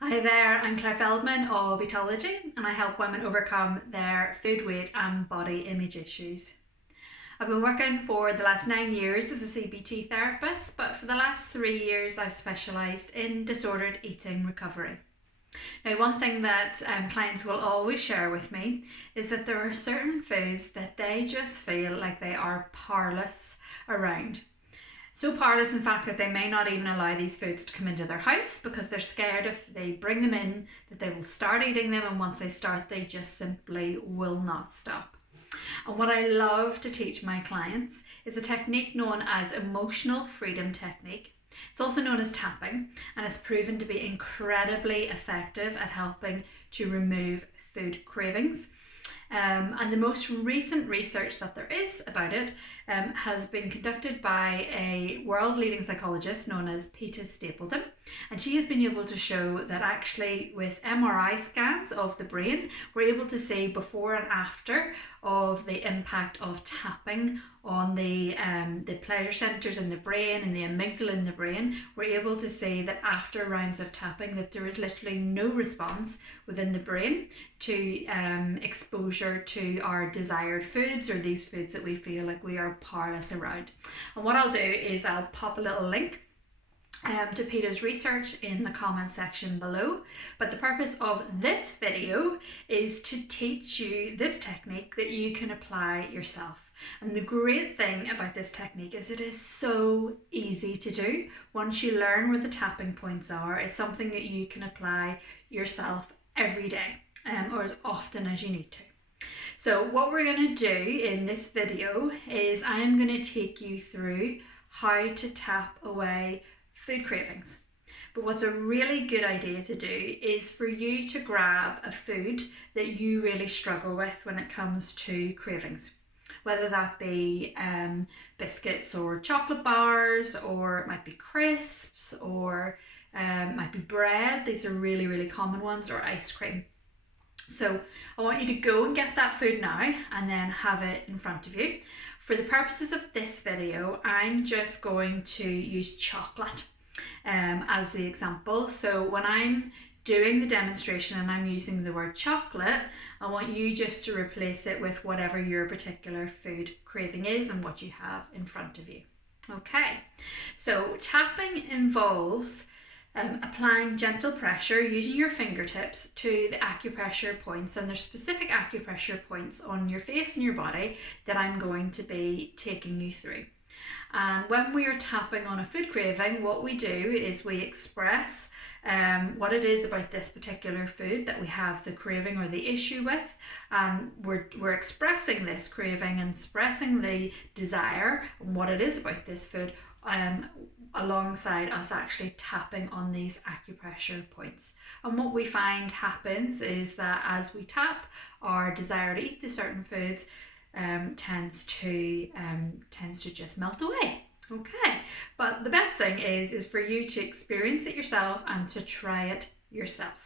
Hi there, I'm Claire Feldman of Etology and I help women overcome their food weight and body image issues. I've been working for the last 9 years as a CBT therapist, but for the last 3 years I've specialised in disordered eating recovery. Now, one thing that clients will always share with me is that there are certain foods that they just feel like they are powerless around. So powerless, in fact, that they may not even allow these foods to come into their house because they're scared if they bring them in that they will start eating them, and once they start they just simply will not stop. And what I love to teach my clients is a technique known as emotional freedom technique. It's also known as tapping, and it's proven to be incredibly effective at helping to remove food cravings. And the most recent research that there is about it has been conducted by a world leading psychologist known as Peter Stapleton, and she has been able to show that actually with MRI scans of the brain we're able to see before and after of the impact of tapping on the pleasure centers in the brain and the amygdala in the brain. We're able to see that after rounds of tapping that there is literally no response within the brain to exposure to our desired foods or these foods that we feel like we are powerless around. And what I'll do is I'll pop a little link to Peter's research in the comment section below, but the purpose of this video is to teach you this technique that you can apply yourself. And the great thing about this technique is it is so easy to do. Once you learn where the tapping points are, it's something that you can apply yourself every day, or as often as you need to. So what we're going to do in this video is I am going to take you through how to tap away food cravings. But what's a really good idea to do is for you to grab a food that you really struggle with when it comes to cravings. Whether that be biscuits or chocolate bars, or it might be crisps, or it might be bread. These are really, really common ones, or ice cream. So I want you to go and get that food now and then have it in front of you. For the purposes of this video, I'm just going to use chocolate as the example. So when I'm doing the demonstration and I'm using the word chocolate, I want you just to replace it with whatever your particular food craving is and what you have in front of you. Okay, so tapping involves applying gentle pressure using your fingertips to the acupressure points, and there's specific acupressure points on your face and your body that I'm going to be taking you through. And when we are tapping on a food craving, what we do is we express what it is about this particular food that we have the craving or the issue with, and we're expressing this craving and expressing the desire and what it is about this food alongside us actually tapping on these acupressure points. And what we find happens is that as we tap, our desire to eat the certain foods tends to just melt away. Okay, but the best thing is for you to experience it yourself and to try it yourself.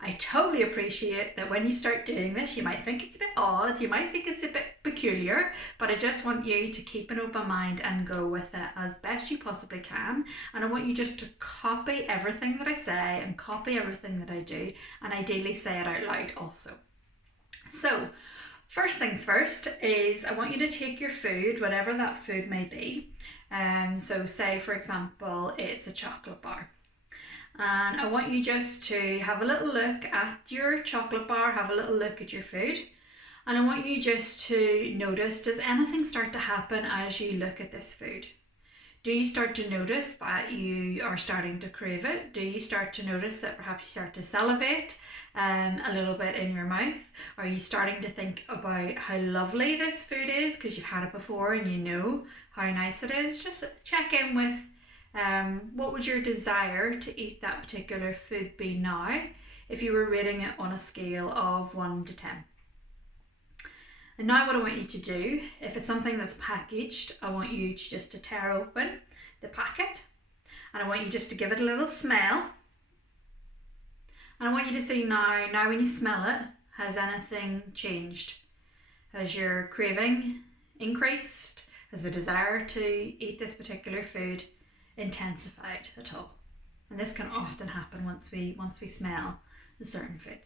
I totally appreciate that when you start doing this, you might think it's a bit odd, you might think it's a bit peculiar, but I just want you to keep an open mind and go with it as best you possibly can. And I want you just to copy everything that I say and copy everything that I do, and ideally say it out loud also. So first things first is I want you to take your food, whatever that food may be. So say for example it's a chocolate bar. And I want you just to have a little look at your chocolate bar, have a little look at your food. And I want you just to notice, does anything start to happen as you look at this food? Do you start to notice that you are starting to crave it? Do you start to notice that perhaps you start to salivate a little bit in your mouth? Are you starting to think about how lovely this food is because you've had it before and you know how nice it is? Just check in with what would your desire to eat that particular food be now if you were rating it on a scale of 1 to 10. And now what I want you to do, if it's something that's packaged, I want you just to tear open the packet and I want you just to give it a little smell. And I want you to see now when you smell it, has anything changed? Has your craving increased? Has the desire to eat this particular food intensified at all? And this can often happen once we smell a certain food.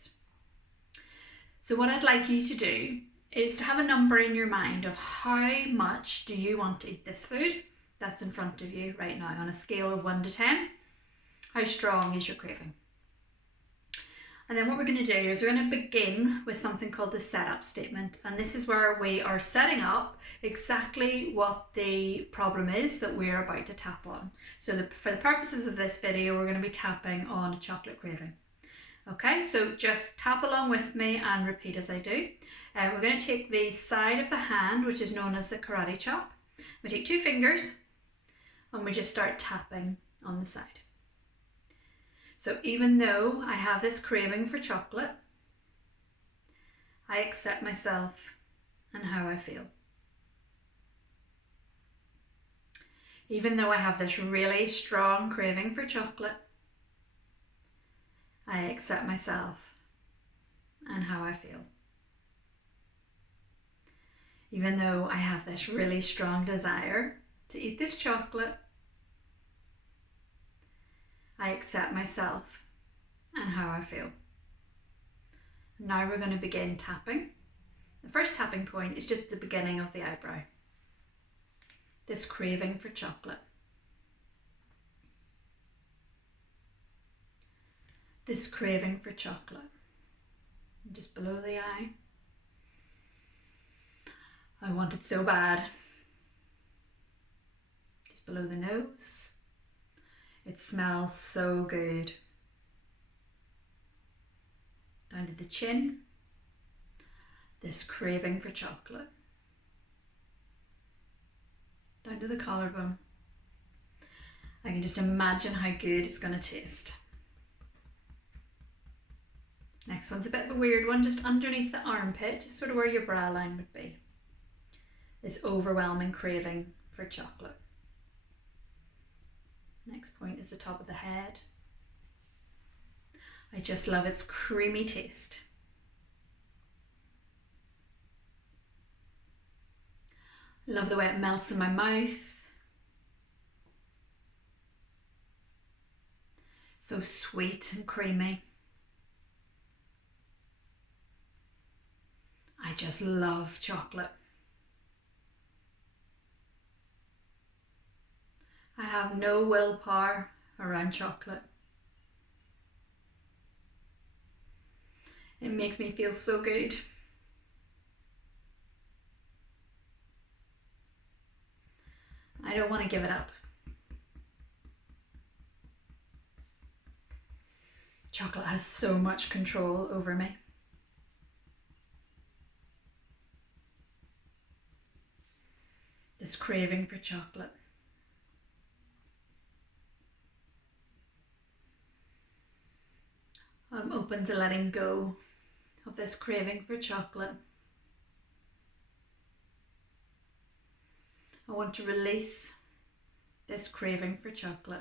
So what I'd like you to do is to have a number in your mind of how much do you want to eat this food that's in front of you right now on a scale of 1 to 10. How strong is your craving? And then what we're going to do is we're going to begin with something called the setup statement. And this is where we are setting up exactly what the problem is that we're about to tap on. So for the purposes of this video, we're going to be tapping on a chocolate craving. Okay, so just tap along with me and repeat as I do. We're going to take the side of the hand, which is known as the karate chop. We take 2 fingers and we just start tapping on the side. So even though I have this craving for chocolate, I accept myself and how I feel. Even though I have this really strong craving for chocolate, I accept myself and how I feel. Even though I have this really strong desire to eat this chocolate, I accept myself and how I feel. Now we're going to begin tapping. The first tapping point is just the beginning of the eyebrow. This craving for chocolate. This craving for chocolate. And just below the eye. I want it so bad. Just below the nose. It smells so good. Down to the chin. This craving for chocolate. Down to the collarbone. I can just imagine how good it's going to taste. Next one's a bit of a weird one, just underneath the armpit, just sort of where your brow line would be. This overwhelming craving for chocolate. Next point is the top of the head. I just love its creamy taste. Love the way it melts in my mouth. So sweet and creamy. I just love chocolate. I have no willpower around chocolate. It makes me feel so good. I don't want to give it up. Chocolate has so much control over me. This craving for chocolate. I'm open to letting go of this craving for chocolate. I want to release this craving for chocolate.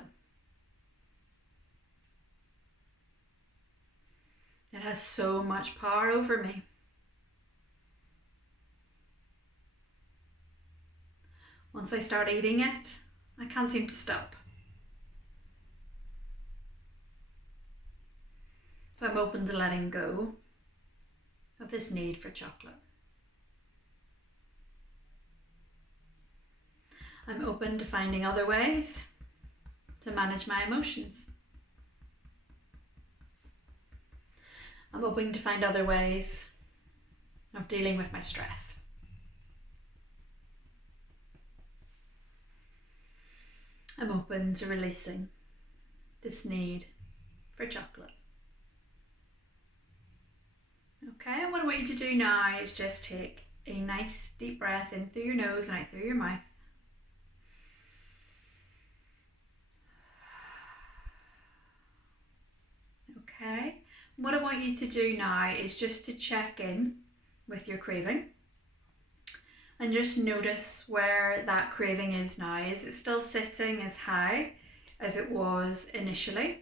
It has so much power over me. Once I start eating it, I can't seem to stop. So I'm open to letting go of this need for chocolate. I'm open to finding other ways to manage my emotions. I'm open to find other ways of dealing with my stress. I'm open to releasing this need for chocolate. Okay, and what I want you to do now is just take a nice deep breath in through your nose and out through your mouth. Okay, what I want you to do now is just to check in with your craving and just notice where that craving is now. Is it still sitting as high as it was initially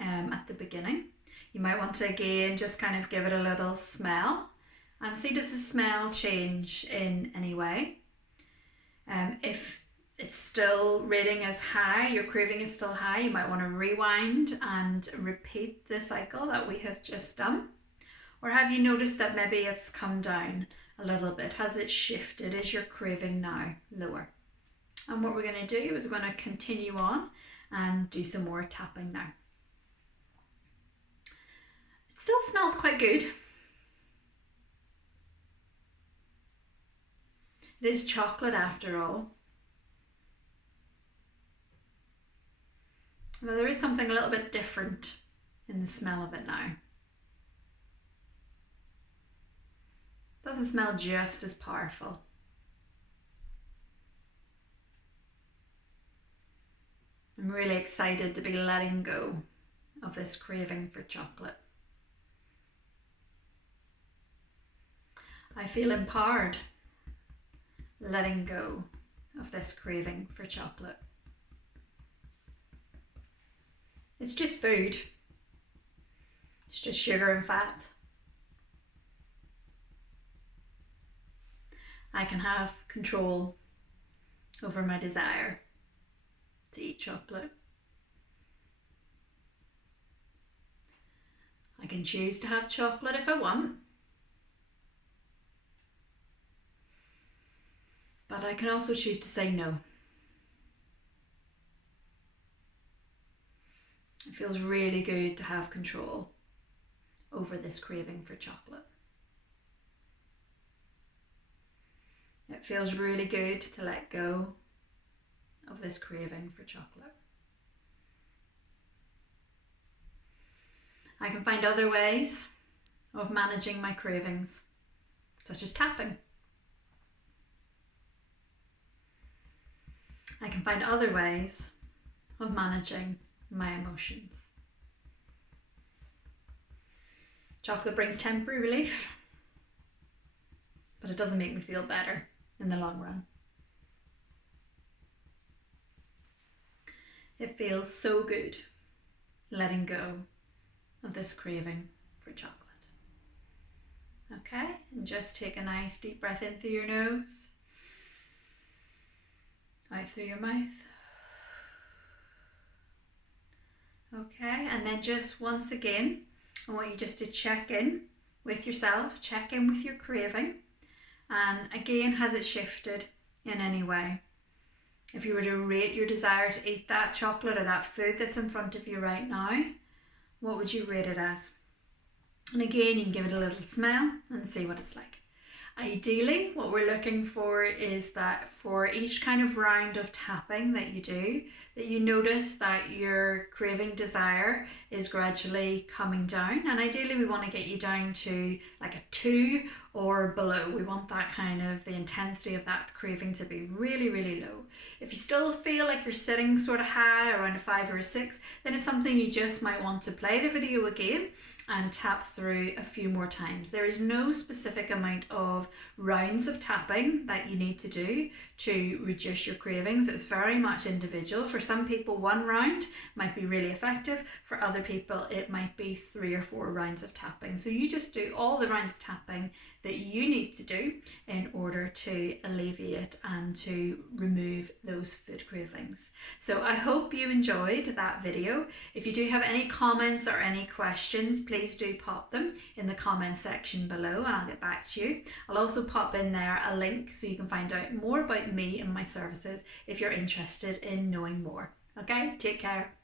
at the beginning? You might want to again just kind of give it a little smell and see, does the smell change in any way? If it's still rating is high, your craving is still high, you might want to rewind and repeat the cycle that we have just done. Or have you noticed that maybe it's come down a little bit? Has it shifted? Is your craving now lower? And what we're going to do is we're going to continue on and do some more tapping now. It still smells quite good. It is chocolate after all. Though there is something a little bit different in the smell of it now. It doesn't smell just as powerful. I'm really excited to be letting go of this craving for chocolate. I feel empowered letting go of this craving for chocolate. It's just food. It's just sugar and fat. I can have control over my desire to eat chocolate. I can choose to have chocolate if I want. But I can also choose to say no. It feels really good to have control over this craving for chocolate. It feels really good to let go of this craving for chocolate. I can find other ways of managing my cravings, such as tapping. I can find other ways of managing my emotions. Chocolate brings temporary relief, but it doesn't make me feel better in the long run. It feels so good letting go of this craving for chocolate. Okay, and just take a nice deep breath in through your nose, out through your mouth. Okay, and then just once again, I want you just to check in with yourself, check in with your craving, and again, has it shifted in any way? If you were to rate your desire to eat that chocolate or that food that's in front of you right now, what would you rate it as? And again, you can give it a little smell and see what it's like. Ideally, what we're looking for is that for each kind of round of tapping that you do, that you notice that your craving desire is gradually coming down. And ideally, we want to get you down to like a 2 or below. We want that kind of, the intensity of that craving to be really, really low. If you still feel like you're sitting sort of high, around a 5 or a 6, then it's something you just might want to play the video again and tap through a few more times. There is no specific amount of rounds of tapping that you need to do to reduce your cravings. It's very much individual. For some people, 1 round might be really effective. For other people, it might be 3 or 4 rounds of tapping. So you just do all the rounds of tapping that you need to do in order to alleviate and to remove those food cravings. So I hope you enjoyed that video. If you do have any comments or any questions, please do pop them in the comment section below and I'll get back to you. I'll also pop in there a link so you can find out more about me and my services if you're interested in knowing more. Okay, take care.